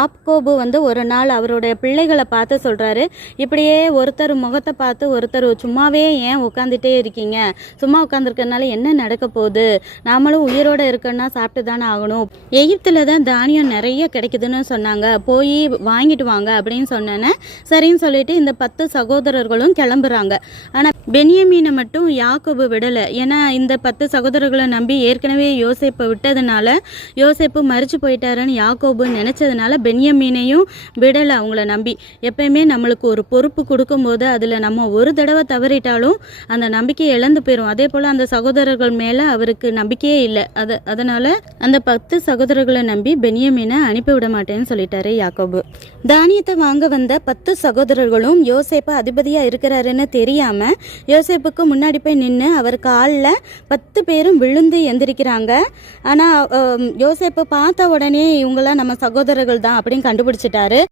யாக்கோபு ஒரு நாள் அவருடைய பிள்ளைகளை பார்த்து சொல்கிறாரு, இப்படியே ஒருத்தர் முகத்தை பார்த்து ஒருத்தர் சும்மாவே ஏன் உட்காந்துட்டே இருக்கீங்க, சும்மா உட்காந்துருக்கனால என்ன நடக்க போகுது, நாமளும் உயிரோடு இருக்கன்னா சாப்பிட்டு தானே ஆகணும், எகிப்தில் தான் தானியம் நிறைய கிடைக்குதுன்னு சொன்னாங்க, போய் வாங்கிட்டு வாங்க அப்படின்னு சொன்னேன்னு சரின்னு சொல்லிட்டு இந்த 10 சகோதரர்களும் கிளம்புறாங்க. ஆனால் பென்யமீனை மட்டும் யாக்கோபு விடலை. ஏன்னா இந்த 10 சகோதரர்களை நம்பி ஏற்கனவே யோசேப்பை விட்டதுனால, யோசேப்பு மறிச்சு போயிட்டாருன்னு யாக்கோபு நினச்சதுனால பென்யமீனையும் விடலை. அவங்கள நம்பி எப்பயுமே நம்மளுக்கு ஒரு பொறுப்பு கொடுக்கும்போது அதில் நம்ம ஒரு தடவை தவறிட்டாலும் அந்த நம்பிக்கையை இழந்து போயிடும். அதே போல் அந்த சகோதரர்கள் மேலே அவருக்கு நம்பிக்கையே இல்லை. அதனால் அந்த 10 சகோதரர்களை நம்பி பென்யமீனை அனுப்பிவிட மாட்டேன்னு சொல்லிட்டாரு யாக்கோபு. தானியத்தை வாங்க வந்த 10 சகோதரர்களும் யோசேப்பு அதிபதியாக இருக்கிறாருன்னு தெரியாமல் யோசேப்புக்கு முன்னாடி போய் நின்று அவர் காலில் 10 பேரும் விழுந்து எந்திரிக்கிறாங்க. ஆனால் யோசேப்பு பார்த்த உடனே இவங்களாம் நம்ம சகோதரர்கள் தான் அப்படின்னு கண்டுபிடிச்சிட்டாரு.